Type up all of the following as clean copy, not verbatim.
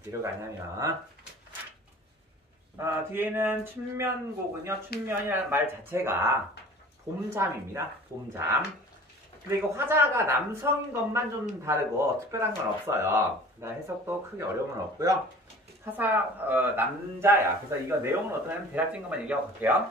어디로 가냐면 뒤에는 춘면고군요. 춘면이라는 말 자체가 봄잠입니다. 봄잠. 근데 이거 화자가 남성인 것만 좀 다르고 특별한 건 없어요. 해석도 크게 어려움은 없고요. 남자야. 그래서 이거 내용은 어떠냐면 대략적인 것만 얘기하고 갈게요.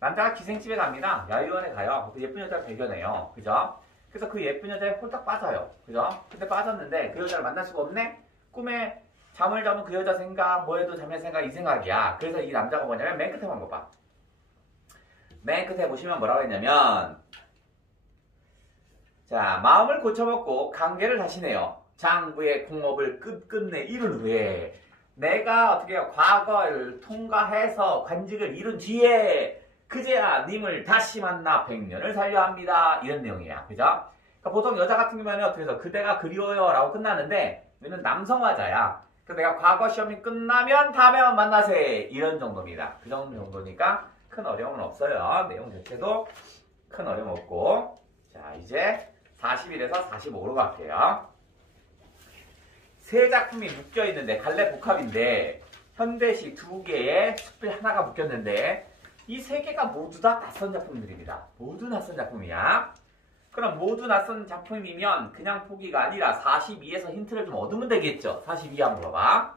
남자가 기생집에 갑니다. 야유원에 가요. 그 예쁜 여자를 발견해요. 그죠? 그래서 그 예쁜 여자에 홀딱 빠져요. 그죠? 근데 빠졌는데 그 여자를 만날 수가 없네? 꿈에 잠을 자면 그 여자 생각, 뭐 해도 잠의 생각, 이 생각이야. 그래서 이 남자가 뭐냐면 맨 끝에 한번 봐. 맨 끝에 보시면 뭐라고 했냐면, 자, 마음을 고쳐먹고 관계를 다시네요. 장부의 공업을 끝끝내 이룬 후에 내가 어떻게 해요? 과거를 통과해서 관직을 이룬 뒤에 그제야 님을 다시 만나 100년을 살려 합니다. 이런 내용이야. 그죠? 그러니까 보통 여자 같은 경우에는 어떻게 해서 그대가 그리워요 라고 끝나는데 얘는 남성화자야. 그래서 내가 과거 시험이 끝나면 다음에만 만나세. 이런 정도입니다. 그 정도니까 큰 어려움은 없어요. 내용 자체도 큰 어려움 없고. 자, 이제 41에서 45로 갈게요. 세 작품이 묶여있는데 갈래 복합인데 현대시 2개에 숲이 하나가 묶였는데 이 세 개가 모두 다 낯선 작품들입니다. 모두 낯선 작품이야. 그럼 모두 낯선 작품이면 그냥 포기가 아니라 42에서 힌트를 좀 얻으면 되겠죠. 42 한번 봐봐.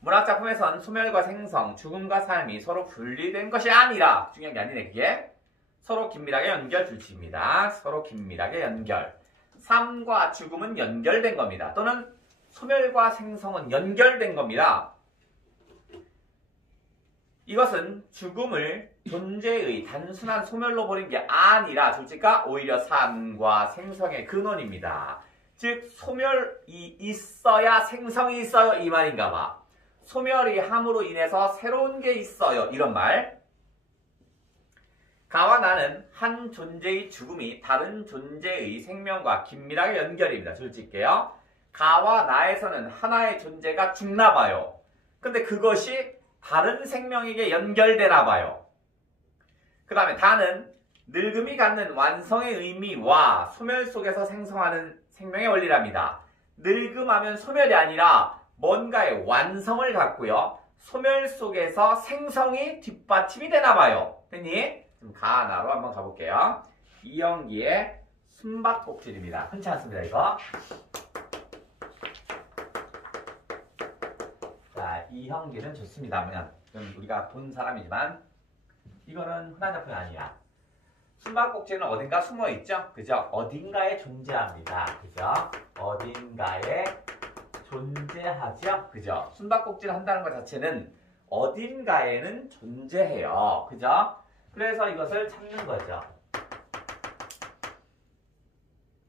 문학작품에선 소멸과 생성, 죽음과 삶이 서로 분리된 것이 아니라 중요한 게 아니네 그게. 서로 긴밀하게 연결 줄치입니다. 서로 긴밀하게 연결. 삶과 죽음은 연결된 겁니다. 또는 소멸과 생성은 연결된 겁니다. 이것은 죽음을 존재의 단순한 소멸로 버린 게 아니라 둘째가 오히려 삶과 생성의 근원입니다. 즉 소멸이 있어야 생성이 있어요 이 말인가 봐. 소멸이 함으로 인해서 새로운 게 있어요 이런 말. 가와 나는 한 존재의 죽음이 다른 존재의 생명과 긴밀하게 연결입니다. 둘째게요. 가와 나에서는 하나의 존재가 죽나 봐요. 근데 그것이 다른 생명에게 연결되나 봐요. 그 다음에 다는 늙음이 갖는 완성의 의미와 소멸 속에서 생성하는 생명의 원리랍니다. 늙음하면 소멸이 아니라 뭔가의 완성을 갖고요. 소멸 속에서 생성이 뒷받침이 되나 봐요. 됐니? 그럼 가 하나로 한번 가볼게요. 이영기의 숨바꼭질입니다. 흔치 않습니다 이거. 자, 이형기는 좋습니다. 우리가 본 사람이지만 이거는 흔한 작품이 아니야. 숨바꼭질은 어딘가 숨어있죠? 그죠? 어딘가에 존재합니다. 그죠? 어딘가에 존재하죠? 그죠? 숨바꼭질 한다는 것 자체는 어딘가에는 존재해요. 그죠? 그래서 이것을 찾는 거죠.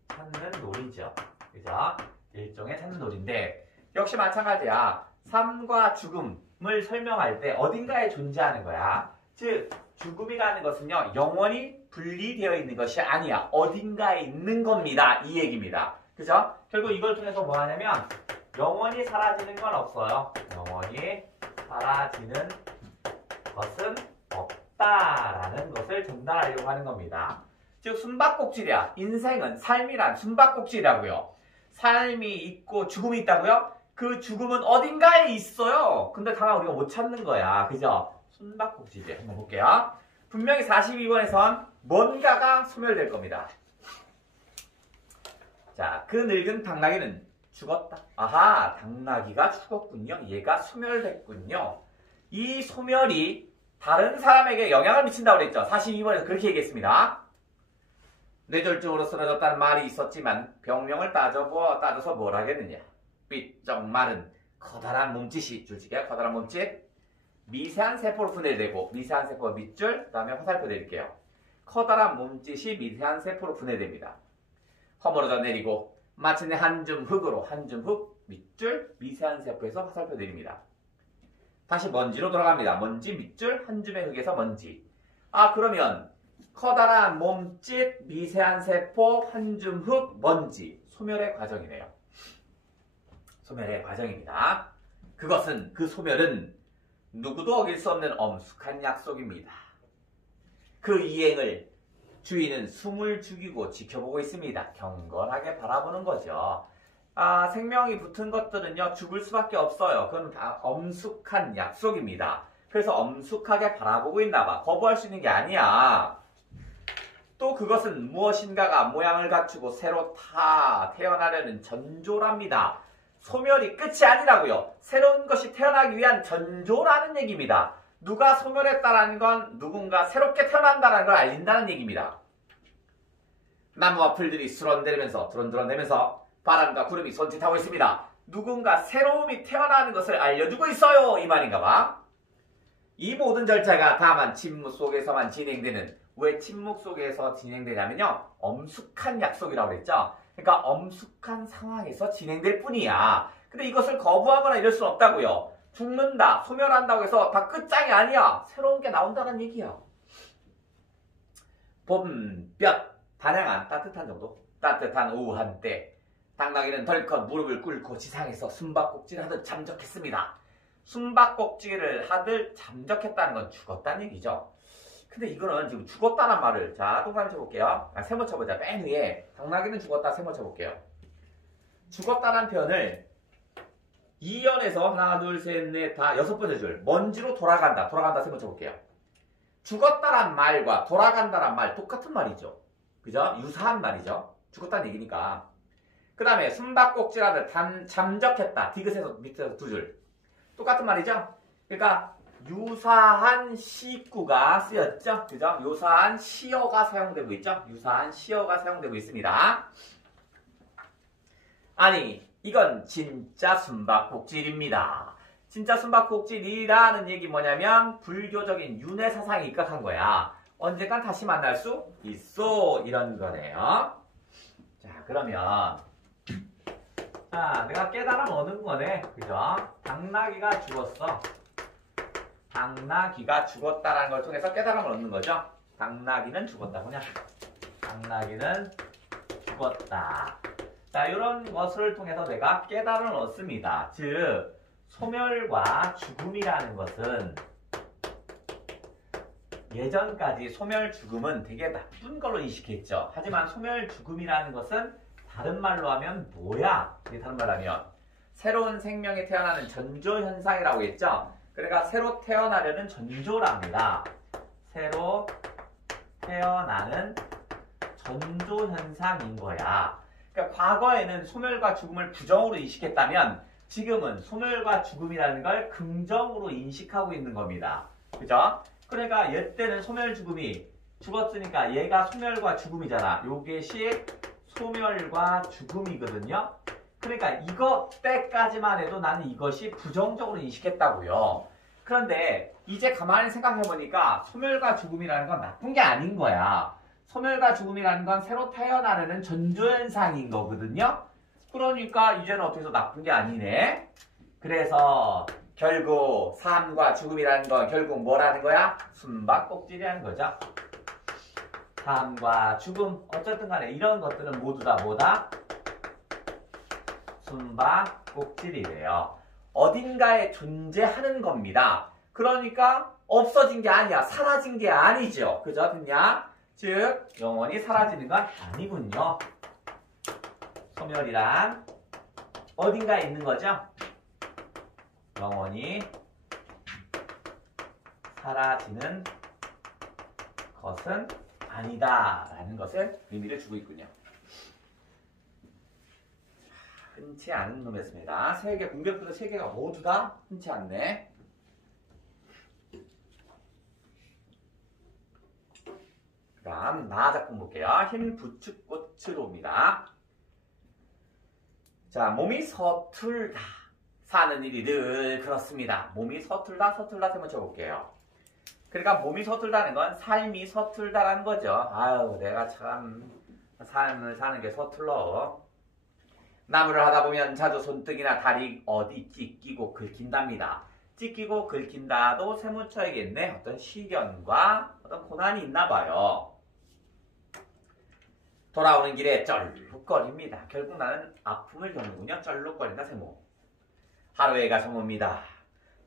찾는 놀이죠. 그죠? 일종의 찾는 놀이인데 역시 마찬가지야. 삶과 죽음을 설명할 때 어딘가에 존재하는 거야. 즉 죽음이라는 것은요 영원히 분리되어 있는 것이 아니야. 어딘가에 있는 겁니다. 이 얘기입니다. 그죠? 결국 이걸 통해서 뭐 하냐면 영원히 사라지는 건 없어요. 영원히 사라지는 것은 없다라는 것을 전달하려고 하는 겁니다. 즉 숨바꼭질이야. 인생은 삶이란 숨바꼭질이라고요. 삶이 있고 죽음이 있다고요? 그 죽음은 어딘가에 있어요. 근데 다만 우리가 못 찾는 거야. 그죠? 숨바꼭질이에요. 한번 볼게요. 분명히 42번에선 뭔가가 소멸될 겁니다. 자, 그 늙은 당나귀는 죽었다. 아하, 당나귀가 죽었군요. 얘가 소멸됐군요. 이 소멸이 다른 사람에게 영향을 미친다고 그랬죠. 42번에서 그렇게 얘기했습니다. 뇌졸중으로 쓰러졌다는 말이 있었지만 병명을 따져서 뭘 하겠느냐. 삐쩍 마른 커다란 몸짓이 줄지게 커다란 몸짓 미세한 세포로 분해되고 미세한 세포가 밑줄 그 다음에 화살표 드릴게요. 커다란 몸짓이 미세한 세포로 분해됩니다. 허물어져 내리고 마침내 한 줌 흙으로 한 줌 흙 밑줄 미세한 세포에서 화살표 드립니다. 다시 먼지로 돌아갑니다. 먼지 밑줄 한 줌의 흙에서 먼지. 그러면 커다란 몸짓 미세한 세포 한 줌 흙 먼지 소멸의 과정이네요. 소멸의 과정입니다. 그 소멸은 누구도 어길 수 없는 엄숙한 약속입니다. 그 이행을 주인은 숨을 죽이고 지켜보고 있습니다. 경건하게 바라보는 거죠. 생명이 붙은 것들은요, 죽을 수밖에 없어요. 그건 다 엄숙한 약속입니다. 그래서 엄숙하게 바라보고 있나 봐. 거부할 수 있는 게 아니야. 또 그것은 무엇인가가 모양을 갖추고 새로 태어나려는 전조랍니다. 소멸이 끝이 아니라고요. 새로운 것이 태어나기 위한 전조라는 얘기입니다. 누가 소멸했다는 건 누군가 새롭게 태어난다는 걸 알린다는 얘기입니다. 나무와 풀들이 두런두런대면서 바람과 구름이 손짓하고 있습니다. 누군가 새로움이 태어나는 것을 알려주고 있어요. 이 말인가 봐. 이 모든 절차가 다만 침묵 속에서만 진행되는, 왜 침묵 속에서 진행되냐면요, 엄숙한 약속이라고 그랬죠. 그러니까 엄숙한 상황에서 진행될 뿐이야. 근데 이것을 거부하거나 이럴 수는 없다고요. 죽는다, 소멸한다고 해서 다 끝장이 아니야. 새로운 게 나온다는 얘기야. 봄볕, 다양한 따뜻한 정도, 따뜻한 오후 한때 당나귀는 덜컥 무릎을 꿇고 지상에서 숨바꼭질을 하듯 잠적했습니다. 숨바꼭질을 하듯 잠적했다는 건 죽었다는 얘기죠. 근데 이거는 지금 죽었다는 말을, 자, 동그라미 쳐볼게요. 세모 쳐보자. 맨 위에 당나귀는 죽었다, 세모 쳐볼게요. 죽었다는 표현을 2연에서 하나, 둘, 셋, 넷, 다 6번째 줄 먼지로 돌아간다, 세모 쳐볼게요. 죽었다란 말과 돌아간다란 말 똑같은 말이죠. 그죠? 유사한 말이죠. 죽었다는 얘기니까. 그 다음에 숨바꼭질하듯 잠적했다, 디귿에서 밑에서 2줄 똑같은 말이죠. 그러니까 유사한 시구가 쓰였죠. 그죠? 유사한 시어가 사용되고 있죠. 유사한 시어가 사용되고 있습니다. 아니, 이건 진짜 숨바꼭질입니다. 진짜 숨바꼭질이라는 얘기 뭐냐면 불교적인 윤회 사상이 입각한 거야. 언젠간 다시 만날 수 있어, 이런 거네요. 자, 그러면 내가 깨달음 얻은 거네. 그죠? 당나귀가 죽었어. 당나귀가 죽었다라는 걸 통해서 깨달음을 얻는 거죠. 당나귀는 죽었다. 뭐냐? 당나귀는 죽었다. 자, 이런 것을 통해서 내가 깨달음을 얻습니다. 즉, 소멸과 죽음이라는 것은, 예전까지 소멸, 죽음은 되게 나쁜 걸로 인식했죠. 하지만 소멸, 죽음이라는 것은 다른 말로 하면 뭐야? 이게 다른 말로 하면 새로운 생명이 태어나는 전조현상이라고 했죠. 그러니까 새로 태어나려는 전조랍니다. 새로 태어나는 전조현상인 거야. 그러니까 과거에는 소멸과 죽음을 부정으로 인식했다면 지금은 소멸과 죽음이라는 걸 긍정으로 인식하고 있는 겁니다. 그죠? 그러니까 옛때는 소멸, 죽음이 죽었으니까 얘가 소멸과 죽음이잖아. 요것이 소멸과 죽음이거든요. 그러니까 이거 때까지만 해도 나는 이것이 부정적으로 인식했다고요. 그런데 이제 가만히 생각해보니까 소멸과 죽음이라는 건 나쁜 게 아닌 거야. 소멸과 죽음이라는 건 새로 태어나려는 전조현상인 거거든요. 그러니까 이제는 어떻게 해서 나쁜 게 아니네. 그래서 결국 삶과 죽음이라는 건 결국 뭐라는 거야? 숨바꼭질이라는 거죠. 삶과 죽음, 어쨌든 간에 이런 것들은 모두 다 뭐다? 숨바꼭질이래요. 어딘가에 존재하는 겁니다. 그러니까 없어진 게 아니야. 사라진 게 아니죠. 그죠? 됐냐? 즉, 영원히 사라지는 건 아니군요. 소멸이란 어딘가에 있는 거죠? 영원히 사라지는 것은 아니다 라는 것을 의미를 주고 있군요. 흔치 않은 놈이었습니다. 공격부터 3개가 모두 다 흔치 않네. 그 다음 나작품 볼게요. 흰 부츠꽃으로입니다. 자, 몸이 서툴다. 사는 일이 늘 그렇습니다. 몸이 서툴다 세번 쳐볼게요. 그러니까 몸이 서툴다는 건 삶이 서툴다라는 거죠. 아유, 내가 참 삶을 사는 게 서툴러. 나무를 하다 보면 자주 손등이나 다리 어디 찢기고 긁힌답니다. 찢기고 긁힌다도 세무쳐야겠네. 어떤 시련과 어떤 고난이 있나 봐요. 돌아오는 길에 쩔룩거립니다. 결국 나는 아픔을 겪는군요. 쩔룩거린다 세모. 하루해가 저뭅니다.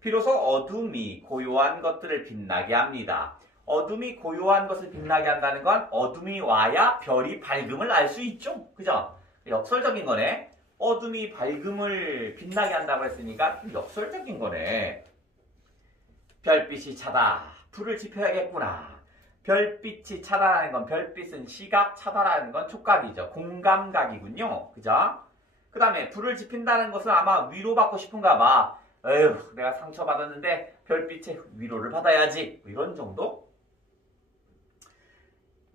비로소 어둠이 고요한 것들을 빛나게 합니다. 어둠이 고요한 것을 빛나게 한다는 건 어둠이 와야 별이 밝음을 알 수 있죠. 그죠? 역설적인 거네. 어둠이 밝음을 빛나게 한다고 했으니까 좀 역설적인 거네. 별빛이 차다. 불을 지펴야겠구나. 별빛이 차다라는 건 별빛은 시각, 차다라는 건 촉각이죠. 공감각이군요. 그죠? 그 다음에 불을 지핀다는 것은 아마 위로받고 싶은가 봐. 에휴, 내가 상처받았는데 별빛의 위로를 받아야지. 이런 정도?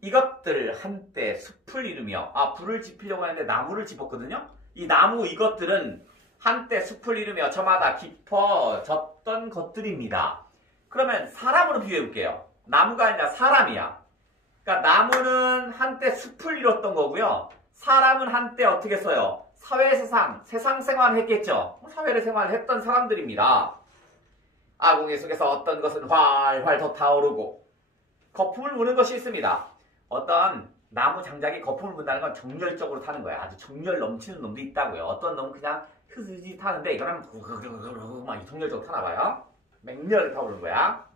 이것들 한때 숲을 이루며 불을 지피려고 했는데 나무를 집었거든요. 이 나무 이것들은 한때 숲을 이루며 저마다 깊어졌던 것들입니다. 그러면 사람으로 비유해 볼게요. 나무가 아니라 사람이야. 그러니까 나무는 한때 숲을 이뤘던 거고요. 사람은 한때 어떻게 써요? 사회세상, 세상 생활을 했겠죠. 사회를 생활했던 사람들입니다. 아궁이 속에서 어떤 것은 활활 더 타오르고 거품을 부는 것이 있습니다. 어떤 나무 장작이 거품을 분다는 건 정열적으로 타는 거야. 아주 정열 넘치는 놈도 있다고요. 어떤 놈은 그냥 흐스지 타는데 이거는 막 정열적으로 타나 봐요. 맹렬하게 타오르는 거야.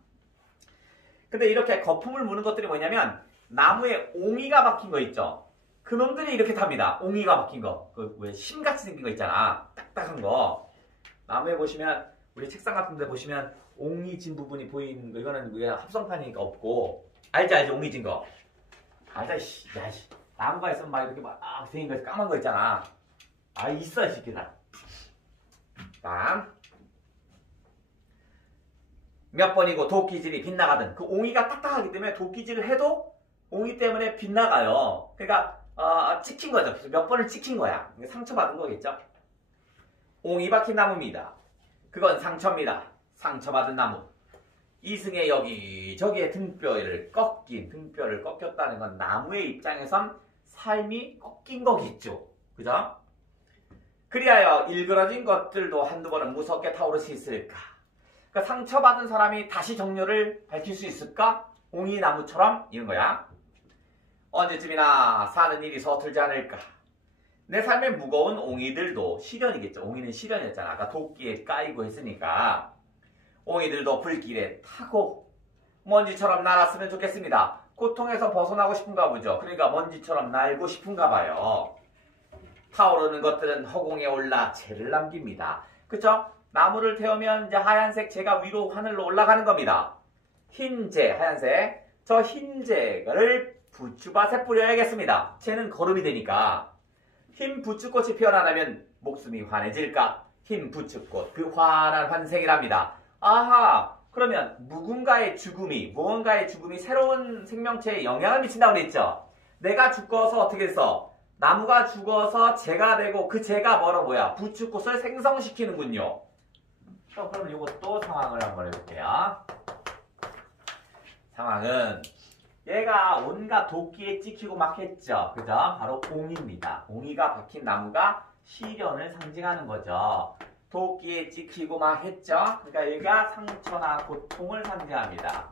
근데 이렇게 거품을 무는 것들이 뭐냐면 나무에 옹이가 박힌 거 있죠. 그 놈들이 이렇게 탑니다. 옹이가 박힌 거. 그 왜 심같이 생긴 거 있잖아. 딱딱한 거. 나무에 보시면 우리 책상 같은 데 보시면 옹이 진 부분이 보이는 거. 이거는 우리가 합성판이니까 없고. 알지 옹이 진 거. 알자 씨. 야 씨. 나무가 있으면 막 이렇게 막 생긴 거 까만 거 있잖아. 있어 이 새끼들. 다음. 몇 번이고 도끼질이 빗나가든 그 옹이가 딱딱하기 때문에 도끼질을 해도 옹이 때문에 빗나가요. 그러니까 찍힌 거죠. 몇 번을 찍힌 거야. 상처받은 거겠죠. 옹이 박힌 나무입니다. 그건 상처입니다. 상처받은 나무. 이승에 여기저기에 등뼈를 꺾였다는 건 나무의 입장에선 삶이 꺾인 거겠죠. 그죠? 그리하여 일그러진 것들도 한두 번은 무섭게 타오를 수 있을까? 그러니까 상처받은 사람이 다시 정열을 밝힐 수 있을까? 옹이 나무처럼 이런 거야. 언제쯤이나 사는 일이 서툴지 않을까? 내 삶에 무거운 옹이들도 시련이겠죠. 옹이는 시련이었잖아. 아까 도끼에 까이고 했으니까. 옹이들도 불길에 타고 먼지처럼 날았으면 좋겠습니다. 고통에서 벗어나고 싶은가 보죠. 그러니까 먼지처럼 날고 싶은가 봐요. 타오르는 것들은 허공에 올라 재를 남깁니다. 그쵸? 나무를 태우면 이제 하얀색 재가 위로 하늘로 올라가는 겁니다. 흰 재, 하얀색. 저 흰 재를 부추밭에 뿌려야겠습니다. 재는 거름이 되니까. 흰 부추꽃이 피어나면 목숨이 환해질까? 흰 부추꽃, 그 환한 환생이랍니다. 아하, 그러면 무언가의 죽음이 새로운 생명체에 영향을 미친다고 그랬죠? 내가 죽어서 어떻게 했어? 나무가 죽어서 재가 되고 그 재가 뭐야? 부추꽃을 생성시키는군요. 그럼 이것도 상황을 한번 해볼게요. 상황은 얘가 온갖 도끼에 찍히고 막 했죠. 그죠? 바로 옹이입니다. 옹이가 박힌 나무가 시련을 상징하는 거죠. 도끼에 찍히고 막 했죠. 그러니까 얘가 상처나 고통을 상징합니다.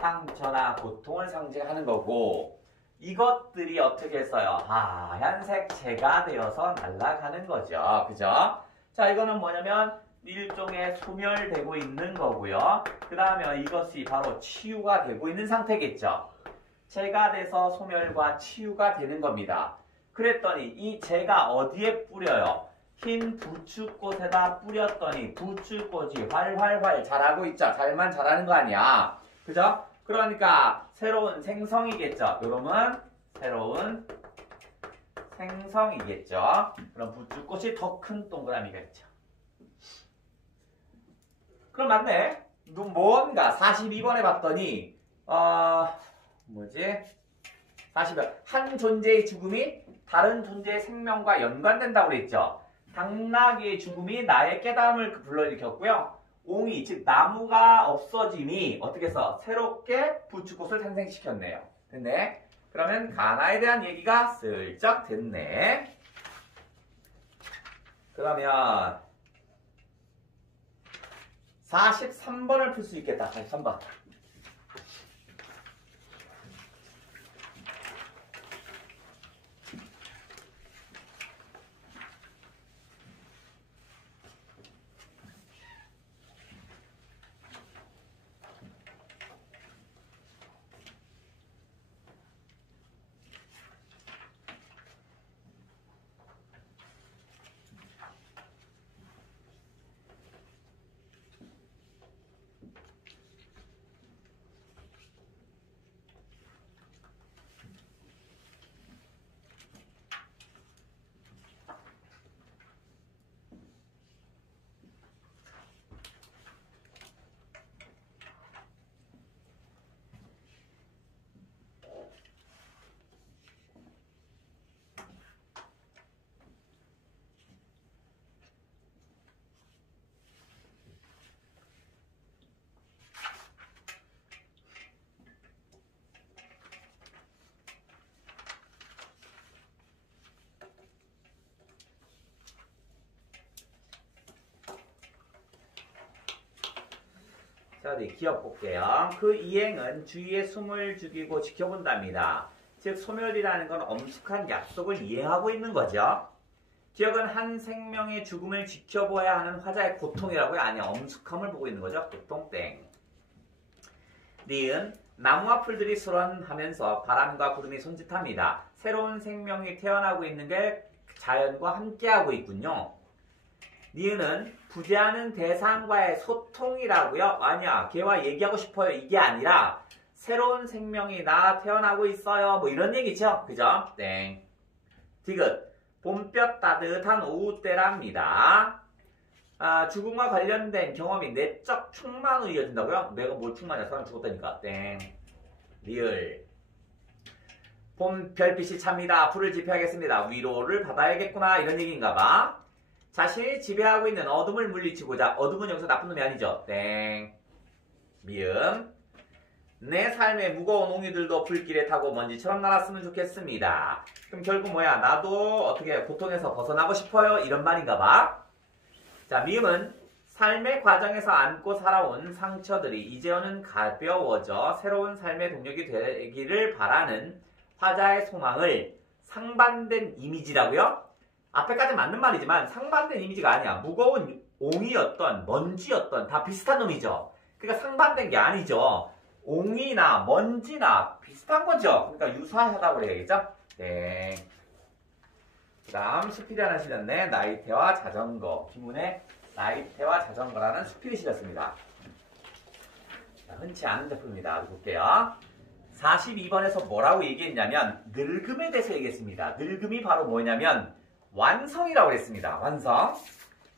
상처나 고통을 상징하는 거고 이것들이 어떻게 했어요? 하얀색 재가 되어서 날아가는 거죠. 그죠? 자, 이거는 뭐냐면 일종의 소멸되고 있는 거고요. 그 다음에 이것이 바로 치유가 되고 있는 상태겠죠. 재가 돼서 소멸과 치유가 되는 겁니다. 그랬더니 이 재가 어디에 뿌려요? 흰 부추꽃에다 뿌렸더니 부추꽃이 활활활 자라고 있죠. 잘만 자라는 거 아니야. 그죠? 그러니까 새로운 생성이겠죠. 요놈은 새로운 생성이겠죠. 그럼 부추꽃이 더 큰 동그라미겠죠. 그럼 맞네. 뭔가 42번에 봤더니 뭐지? 42번. 한 존재의 죽음이 다른 존재의 생명과 연관된다고 그랬죠. 당나귀의 죽음이 나의 깨달음을 불러일으켰고요. 옹이, 즉 나무가 없어짐이 어떻게 해서 새롭게 부추꽃을 생성시켰네요. 됐네. 그러면 가나에 대한 얘기가 슬쩍 됐네. 그러면 43번을 풀 수 있겠다. 43번. 자, 어디 기억 볼게요. 그 이행은 주위에 숨을 죽이고 지켜본답니다. 즉 소멸이라는 건 엄숙한 약속을 이행하고 있는 거죠. 기억은 한 생명의 죽음을 지켜보아야 하는 화자의 고통이라고요. 아니야, 엄숙함을 보고 있는 거죠. 고통 땡. 니은 나무와 풀들이 수런하면서 바람과 구름이 손짓합니다. 새로운 생명이 태어나고 있는 게 자연과 함께하고 있군요. 니은은 부재하는 대상과의 소통이라고요. 아니야, 걔와 얘기하고 싶어요. 이게 아니라 새로운 생명이 태어나고 있어요. 뭐 이런 얘기죠. 그죠? 땡. 디귿 봄볕 따뜻한 오후 때랍니다. 죽음과 관련된 경험이 내적 충만으로 이어진다고요? 내가 뭘 충만이야? 사람 죽었다니까. 땡. 리을 봄 별빛이 찹니다. 불을 지펴야겠습니다. 위로를 받아야겠구나. 이런 얘기인가 봐. 자신이 지배하고 있는 어둠을 물리치고자. 어둠은 여기서 나쁜 놈이 아니죠. 땡. 미음 내 삶의 무거운 옹이들도 불길에 타고 먼지처럼 날았으면 좋겠습니다. 그럼 결국 뭐야? 나도 어떻게 고통에서 벗어나고 싶어요? 이런 말인가 봐. 자, 미음은 삶의 과정에서 안고 살아온 상처들이 이제는 가벼워져 새로운 삶의 동력이 되기를 바라는 화자의 소망을 상반된 이미지라고요? 앞에까지 맞는 말이지만 상반된 이미지가 아니야. 무거운 옹이였던 먼지였던 다 비슷한 놈이죠. 그러니까 상반된 게 아니죠. 옹이나 먼지나 비슷한 거죠. 그러니까 유사하다고 그래야겠죠? 네. 그 다음 수필이 하나 실렸네. 나이테와 자전거. 비문에 나이테와 자전거라는 수필이 실렸습니다. 자, 흔치 않은 작품입니다. 볼게요. 42번에서 뭐라고 얘기했냐면 늙음에 대해서 얘기했습니다. 늙음이 바로 뭐냐면 완성이라고 했습니다. 완성.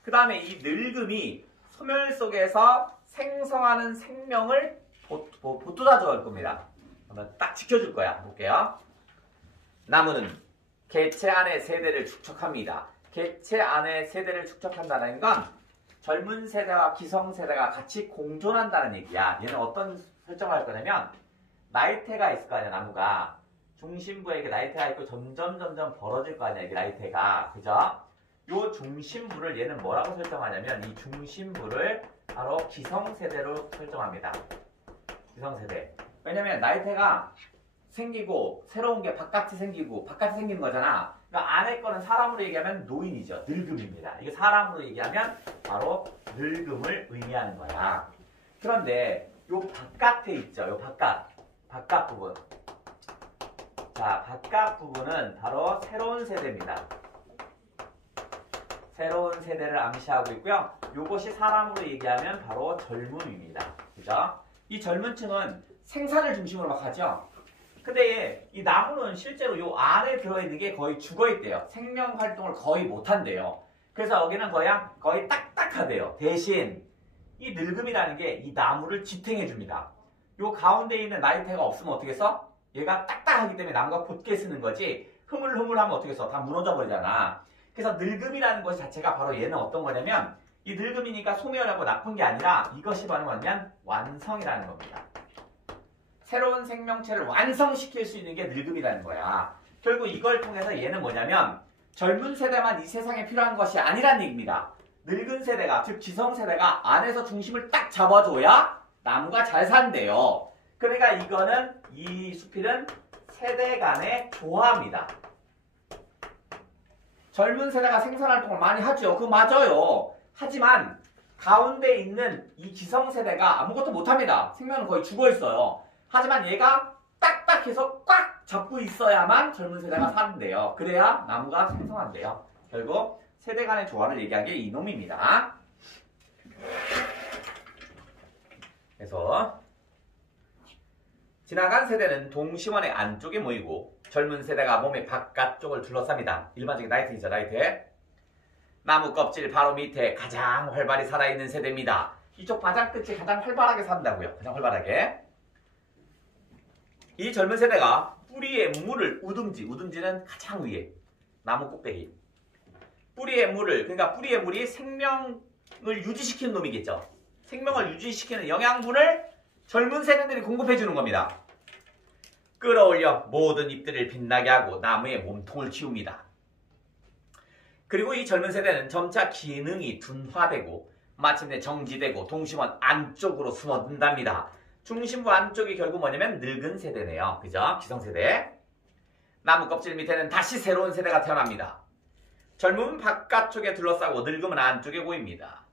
그 다음에 이 늙음이 소멸 속에서 생성하는 생명을 보뚜다 줄 겁니다. 한번 딱 지켜줄 거야. 볼게요. 나무는 개체 안의 세대를 축적합니다. 개체 안의 세대를 축적한다는 건 젊은 세대와 기성 세대가 같이 공존한다는 얘기야. 얘는 어떤 설정을 할 거냐면 나이테가 있을 거 아니야. 나무가 중심부에 이렇게 나이테가 있고 점점 벌어질 거 아니야. 이게 나이테가. 그죠? 요 중심부를 얘는 뭐라고 설정하냐면 이 중심부를 바로 기성세대로 설정합니다. 기성세대. 왜냐면 나이테가 생기고 새로운 게 바깥에 생기는 거잖아. 그러니까 안에 거는 사람으로 얘기하면 노인이죠. 늙음입니다. 이게 사람으로 얘기하면 바로 늙음을 의미하는 거야. 그런데 요 바깥에 있죠. 요 바깥 부분. 자, 바깥 부분은 바로 새로운 세대입니다. 새로운 세대를 암시하고 있고요. 요것이 사람으로 얘기하면 바로 젊음입니다. 그죠? 이 젊은 층은 생산을 중심으로 막 하죠. 근데 이 나무는 실제로 요 안에 들어있는 게 거의 죽어있대요. 생명 활동을 거의 못한대요. 그래서 여기는 거의 딱딱하대요. 대신 이 늙음이라는 게 이 나무를 지탱해줍니다. 요 가운데 있는 나이테가 없으면 어떻게 써? 얘가 딱딱하기 때문에 나무가 곧게 쓰는 거지 흐물흐물하면 어떻게 써? 다 무너져 버리잖아. 그래서 늙음이라는 것 자체가 바로 얘는 어떤 거냐면 이 늙음이니까 소멸하고 나쁜 게 아니라 이것이 바로 뭐냐면 완성이라는 겁니다. 새로운 생명체를 완성시킬 수 있는 게 늙음이라는 거야. 결국 이걸 통해서 얘는 뭐냐면 젊은 세대만 이 세상에 필요한 것이 아니란 얘기입니다. 늙은 세대가, 즉 기성세대가 안에서 중심을 딱 잡아줘야 나무가 잘 산대요. 그러니까 이거는 이 수필은 세대 간의 조화입니다. 젊은 세대가 생산활동을 많이 하죠. 그거 맞아요. 하지만 가운데 있는 이 기성세대가 아무것도 못합니다. 생명은 거의 죽어있어요. 하지만 얘가 딱딱해서 꽉 잡고 있어야만 젊은 세대가 사는데요. 그래야 나무가 생성한대요. 결국 세대 간의 조화를 얘기한 게 이놈입니다. 그래서 지나간 세대는 동심원의 안쪽에 모이고 젊은 세대가 몸의 바깥쪽을 둘러쌉니다. 일반적인 나이테이죠. 나이테. 나무 껍질 바로 밑에 가장 활발히 살아있는 세대입니다. 이쪽 바닥 끝이 가장 활발하게 산다고요. 가장 활발하게. 이 젊은 세대가 뿌리에 물을 우듬지는 가장 위에 나무 꼭대기. 뿌리에 물을, 그러니까 뿌리에 물이 생명을 유지시키는 놈이겠죠. 생명을 유지시키는 영양분을 젊은 세대들이 공급해 주는 겁니다. 끌어올려 모든 잎들을 빛나게 하고 나무의 몸통을 키웁니다. 그리고 이 젊은 세대는 점차 기능이 둔화되고 마침내 정지되고 동심원 안쪽으로 숨어든답니다. 중심부 안쪽이 결국 뭐냐면 늙은 세대네요. 그죠? 기성세대. 나무 껍질 밑에는 다시 새로운 세대가 태어납니다. 젊음은 바깥쪽에 둘러싸고 늙음은 안쪽에 보입니다.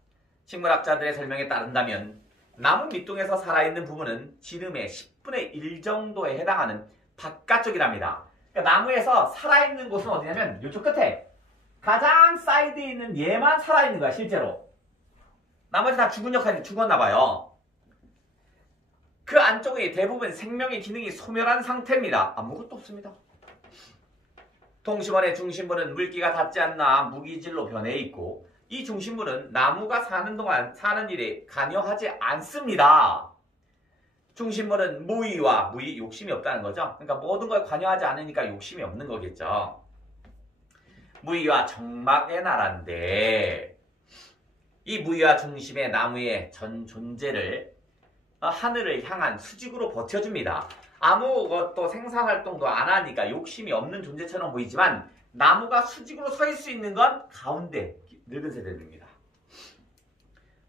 식물학자들의 설명에 따른다면 나무 밑둥에서 살아있는 부분은 지름의 10분의 1 정도에 해당하는 바깥쪽이랍니다. 그러니까 나무에서 살아있는 곳은 어디냐면 이쪽 끝에 가장 사이드에 있는 얘만 살아있는 거야 실제로. 나머지 다 죽었나 봐요. 그 안쪽의 대부분 생명의 기능이 소멸한 상태입니다. 아무것도 없습니다. 동심원의 중심부는 물기가 닿지 않나 무기질로 변해 있고 이 중심부는 나무가 사는 동안 사는 일에 관여하지 않습니다. 중심부는 무의와 무의 욕심이 없다는 거죠. 그러니까 모든 걸 관여하지 않으니까 욕심이 없는 거겠죠. 무의와 정막의 나라인데 이 무의와 중심의 나무의 전 존재를 하늘을 향한 수직으로 버텨줍니다. 아무것도 생산활동도 안 하니까 욕심이 없는 존재처럼 보이지만 나무가 수직으로 서 있을 수 있는 건 가운데 늙은 세대들입니다.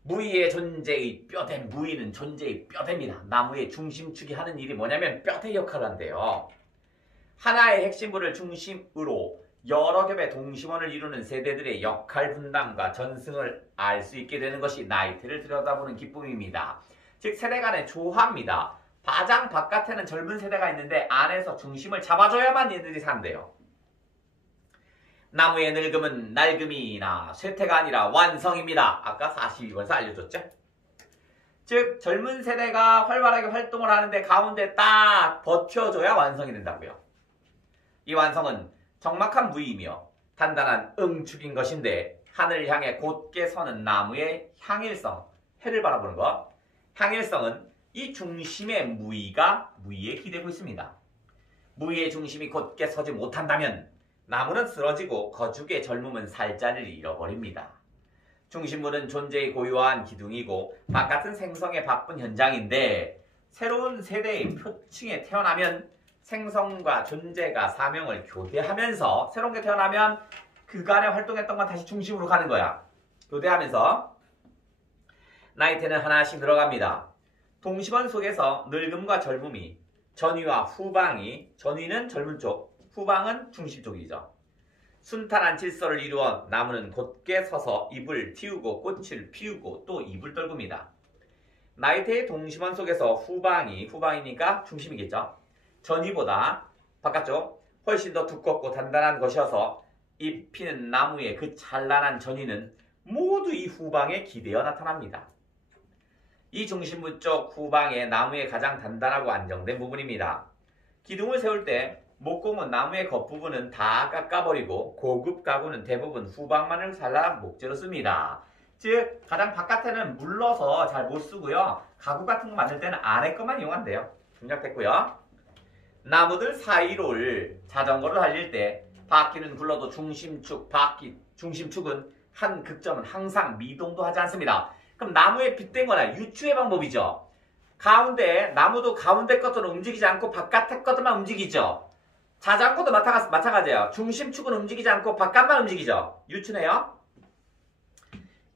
무의의 존재의 뼈대, 무의는 존재의 뼈대입니다. 나무의 중심축이 하는 일이 뭐냐면 뼈대 역할을 한대요. 하나의 핵심부를 중심으로 여러 겹의 동심원을 이루는 세대들의 역할 분담과 전승을 알 수 있게 되는 것이 나이테를 들여다보는 기쁨입니다. 즉 세대 간의 조화입니다. 가장 바깥에는 젊은 세대가 있는데 안에서 중심을 잡아줘야만 얘들이 산대요. 나무의 늙음은 낡음이나 쇠퇴가 아니라 완성입니다. 아까 42번에서 알려줬죠? 즉 젊은 세대가 활발하게 활동을 하는데 가운데 딱 버텨줘야 완성이 된다고요. 이 완성은 정막한 무의이며 단단한 응축인 것인데 하늘을 향해 곧게 서는 나무의 향일성, 해를 바라보는 것. 향일성은 이 중심의 무의가 무의에 기대고 있습니다. 무의의 중심이 곧게 서지 못한다면 나무는 쓰러지고 거죽의 젊음은 살자리를 잃어버립니다. 중심부는 존재의 고유한 기둥이고 바깥은 생성에 바쁜 현장인데 새로운 세대의 표층에 태어나면 생성과 존재가 사명을 교대하면서 새로운 게 태어나면 그간에 활동했던 건 다시 중심으로 가는 거야. 교대하면서 나이테는 하나씩 늘어갑니다. 동심원 속에서 늙음과 젊음이 전위와 후방이, 전위는 젊은 쪽, 후방은 중심 쪽이죠. 순탄한 질서를 이루어 나무는 곧게 서서 잎을 틔우고 꽃을 피우고 또 잎을 떨굽니다. 나이테의 동심원 속에서 후방이니까 중심이겠죠. 전위보다 바깥쪽 훨씬 더 두껍고 단단한 것이어서 잎 피는 나무의 그 찬란한 전위는 모두 이 후방에 기대어 나타납니다. 이 중심부 쪽 후방에 나무의 가장 단단하고 안정된 부분입니다. 기둥을 세울 때 목공은 나무의 겉부분은 다 깎아버리고 고급 가구는 대부분 후방만을 잘라 목재로 씁니다. 즉 가장 바깥에는 물러서 잘 못 쓰고요. 가구 같은 거 만들 때는 아래 것만 이용한대요. 생략됐고요. 나무들 사이를 자전거를 달릴 때 바퀴는 굴러도 중심축은 한 극점은 항상 미동도 하지 않습니다. 그럼 나무에 빗댄 거나 유추의 방법이죠. 가운데 나무도 가운데 것들은 움직이지 않고 바깥의 것들만 움직이죠. 자전거도 마찬가지예요. 중심축은 움직이지 않고 바깥만 움직이죠. 유추네요.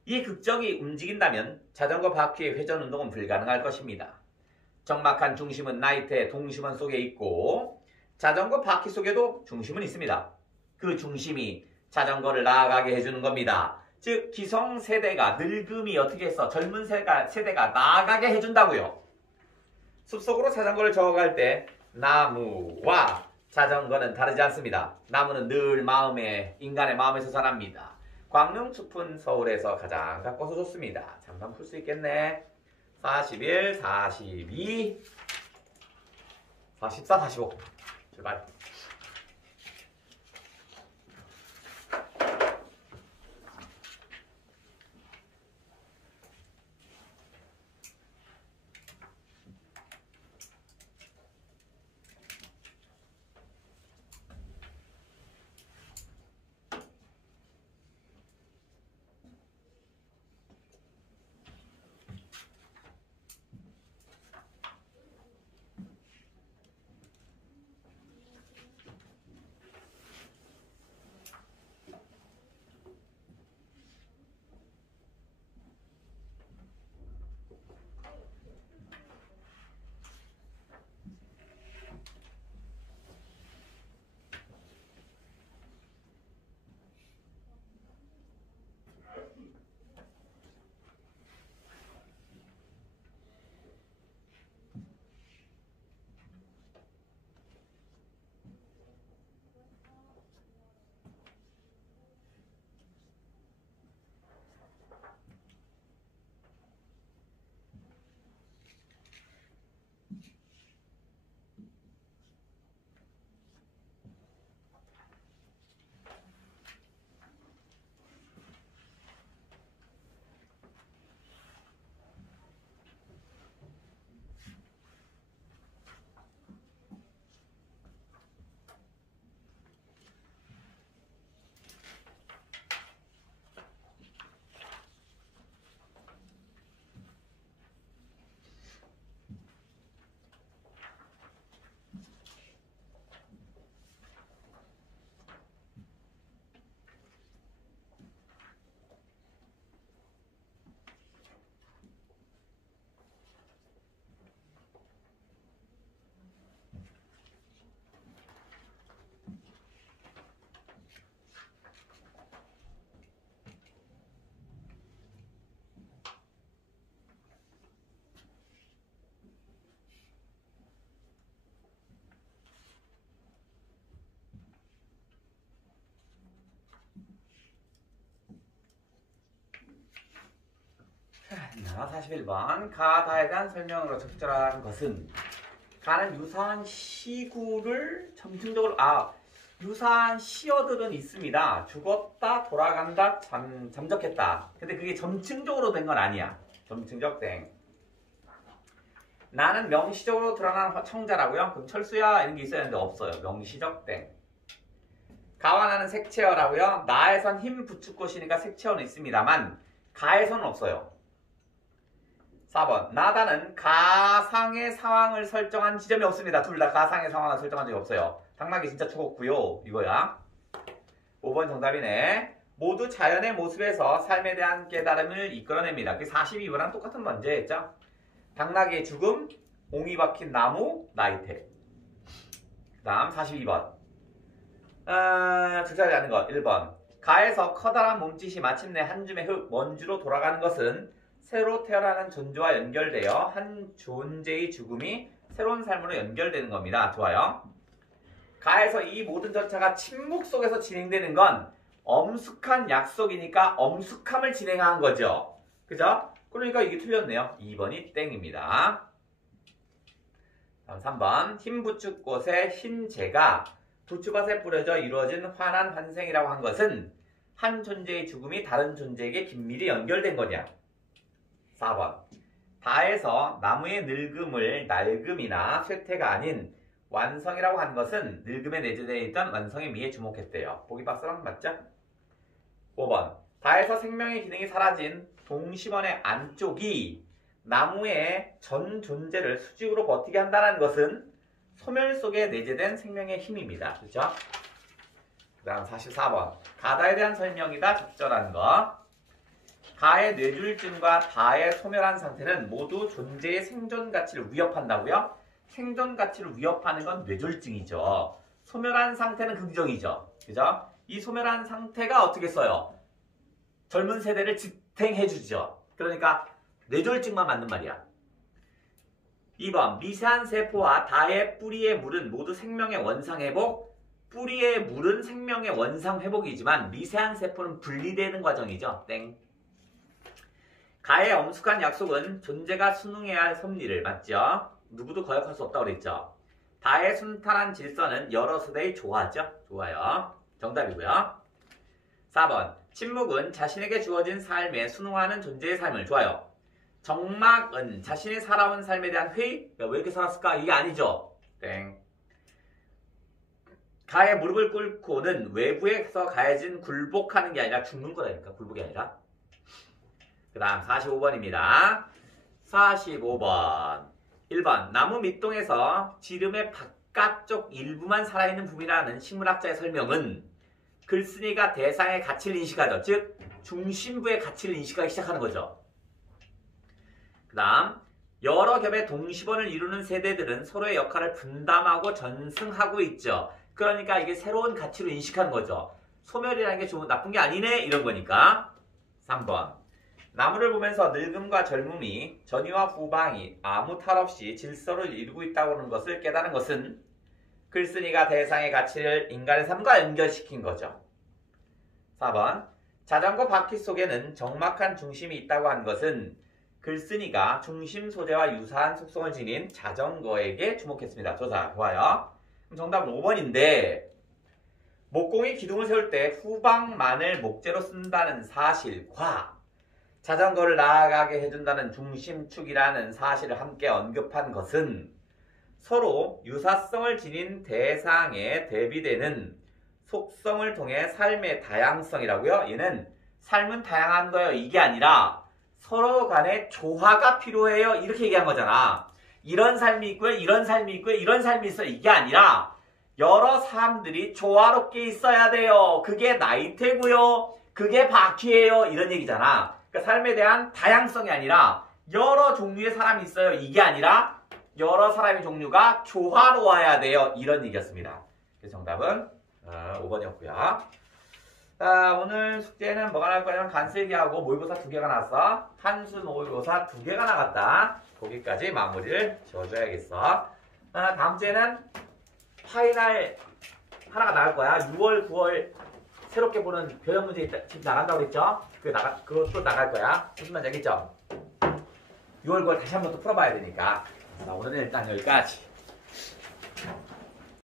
이 극적이 움직인다면 자전거 바퀴의 회전 운동은 불가능할 것입니다. 정막한 중심은 나이테의 동심원 속에 있고 자전거 바퀴 속에도 중심은 있습니다. 그 중심이 자전거를 나아가게 해주는 겁니다. 즉 기성세대가 늙음이 어떻게 해서 젊은 세대가 나아가게 해준다고요. 숲속으로 자전거를 저어갈 때 나무와 자전거는 다르지 않습니다. 나무는 늘 인간의 마음에서 자랍니다. 광릉숲은 서울에서 가장 가까워서 좋습니다. 잠깐 풀 수 있겠네. 41, 42, 44, 45 출발. 41번. 가, 다에 대한 설명으로 적절한 것은 가는 유사한 시구를 점층적으로 유사한 시어들은 있습니다. 죽었다, 돌아간다, 잠적했다. 근데 그게 점층적으로 된 건 아니야. 점층적 땡. 나는 명시적으로 드러나는 청자라고요? 그럼 철수야 이런 게 있어야 하는데 없어요. 명시적 땡. 가와 나는 색채어라고요? 나에선 힘 부축꽃이니까 색채어는 있습니다만 가에서는 없어요. 4번. 나다는 가상의 상황을 설정한 지점이 없습니다. 둘 다 가상의 상황을 설정한 적이 없어요. 당나귀 진짜 죽었고요. 이거야. 5번 정답이네. 모두 자연의 모습에서 삶에 대한 깨달음을 이끌어냅니다. 그게 42번랑 똑같은 문제였죠. 당나귀의 죽음, 옹이 박힌 나무, 나이테. 그 다음 42번. 주저하지 않은 것. 1번. 가에서 커다란 몸짓이 마침내 한 줌의 흙, 먼지로 돌아가는 것은 새로 태어나는 존재와 연결되어 한 존재의 죽음이 새로운 삶으로 연결되는 겁니다. 좋아요. 가에서 이 모든 절차가 침묵 속에서 진행되는 건 엄숙한 약속이니까 엄숙함을 진행한 거죠. 그죠? 그러니까 이게 틀렸네요. 2번이 땡입니다. 다음 3번. 흰 부축꽃의 흰재가 부추밭에 뿌려져 이루어진 환한 환생이라고 한 것은 한 존재의 죽음이 다른 존재에게 긴밀히 연결된 거냐. 4번. 다에서 나무의 늙음을 낡음이나 쇠퇴가 아닌 완성이라고 한 것은 늙음에 내재되어 있던 완성의 미에 주목했대요. 보기 박스랑 맞죠? 5번. 다에서 생명의 기능이 사라진 동심원의 안쪽이 나무의 전 존재를 수직으로 버티게 한다는 것은 소멸 속에 내재된 생명의 힘입니다. 그렇죠? 그 다음 44번. 가다에 대한 설명이다. 적절한 거. 가의 뇌졸중과 다의 소멸한 상태는 모두 존재의 생존 가치를 위협한다고요? 생존 가치를 위협하는 건 뇌졸중이죠. 소멸한 상태는 긍정이죠. 그죠? 이 소멸한 상태가 어떻게 써요? 젊은 세대를 지탱해주죠. 그러니까 뇌졸중만 맞는 말이야. 2번. 미세한 세포와 다의 뿌리의 물은 모두 생명의 원상회복. 뿌리의 물은 생명의 원상회복이지만 미세한 세포는 분리되는 과정이죠. 땡. 가의 엄숙한 약속은 존재가 순응해야 할 섭리를 맞죠? 누구도 거역할 수 없다고 그랬죠? 다의 순탄한 질서는 여러 세대의 조화죠? 좋아요. 정답이고요. 4번. 침묵은 자신에게 주어진 삶에 순응하는 존재의 삶을. 좋아요. 정막은 자신이 살아온 삶에 대한 회의? 왜 이렇게 살았을까? 이게 아니죠? 땡. 가의 무릎을 꿇고는 외부에서 가해진 굴복하는 게 아니라 죽는 거라니까. 굴복이 아니라. 그 다음 45번입니다. 45번. 1번. 나무 밑동에서 지름의 바깥쪽 일부만 살아있는 부분이라는 식물학자의 설명은 글쓴이가 대상의 가치를 인식하죠. 즉 중심부의 가치를 인식하기 시작하는 거죠. 그 다음. 여러 겹의 동시번을 이루는 세대들은 서로의 역할을 분담하고 전승하고 있죠. 그러니까 이게 새로운 가치로 인식하는 거죠. 소멸이라는 게 나쁜 게 아니네 이런 거니까. 3번. 나무를 보면서 늙음과 젊음이 전이와 후방이 아무 탈 없이 질서를 이루고 있다고 하는 것을 깨달은 것은 글쓴이가 대상의 가치를 인간의 삶과 연결시킨 거죠. 4번. 자전거 바퀴 속에는 적막한 중심이 있다고 한 것은 글쓴이가 중심 소재와 유사한 속성을 지닌 자전거에게 주목했습니다. 좋아요. 그럼 정답은 5번인데 목공이 기둥을 세울 때 후방만을 목재로 쓴다는 사실과 자전거를 나아가게 해준다는 중심축이라는 사실을 함께 언급한 것은 서로 유사성을 지닌 대상에 대비되는 속성을 통해 삶의 다양성이라고요. 얘는 삶은 다양한 거예요. 이게 아니라 서로 간에 조화가 필요해요. 이렇게 얘기한 거잖아. 이런 삶이 있고요. 이런 삶이 있고요. 이런 삶이 있어요. 이게 아니라 여러 사람들이 조화롭게 있어야 돼요. 그게 나이테고요. 그게 바퀴예요. 이런 얘기잖아. 그러니까 삶에 대한 다양성이 아니라 여러 종류의 사람이 있어요. 이게 아니라 여러 사람의 종류가 조화로워야 돼요. 이런 얘기였습니다. 그래서 정답은 5번이었고요. 오늘 숙제는 뭐가 나올 거냐면 간슬기하고 모의고사 2개가 나왔어. 한수 모의고사 2개가 나갔다. 거기까지 마무리를 지어줘야겠어. 다음 주에는 파이널 하나가 나갈 거야. 6월, 9월 새롭게 보는 교양 문제 지금 나간다고 그랬죠? 그것도 나갈 거야. 무슨 말인지 알겠죠? 6월, 9월 다시 한번 또 풀어봐야 되니까. 자, 오늘은 일단 여기까지.